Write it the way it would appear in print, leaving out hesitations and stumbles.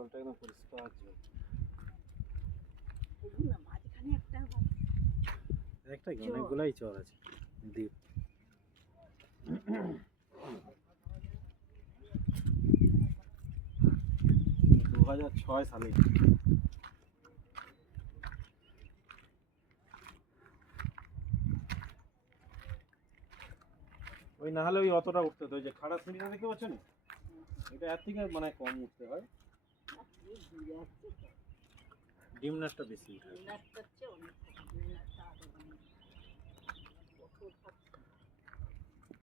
জলটা একদম পরিষ্কার জল। মাঝখানে একটা কি অনেকগুলাই চর আছে দ্বীপ। 2006 সালে ওই না হলে ওই অতটা উঠতে হতো, ওই যে খাড়া সিঁড়িটা দেখতে পাচ্ছ না, এটা এর থেকে মানে কম উঠতে হয়। ডিমনারটা বেশি উঠে।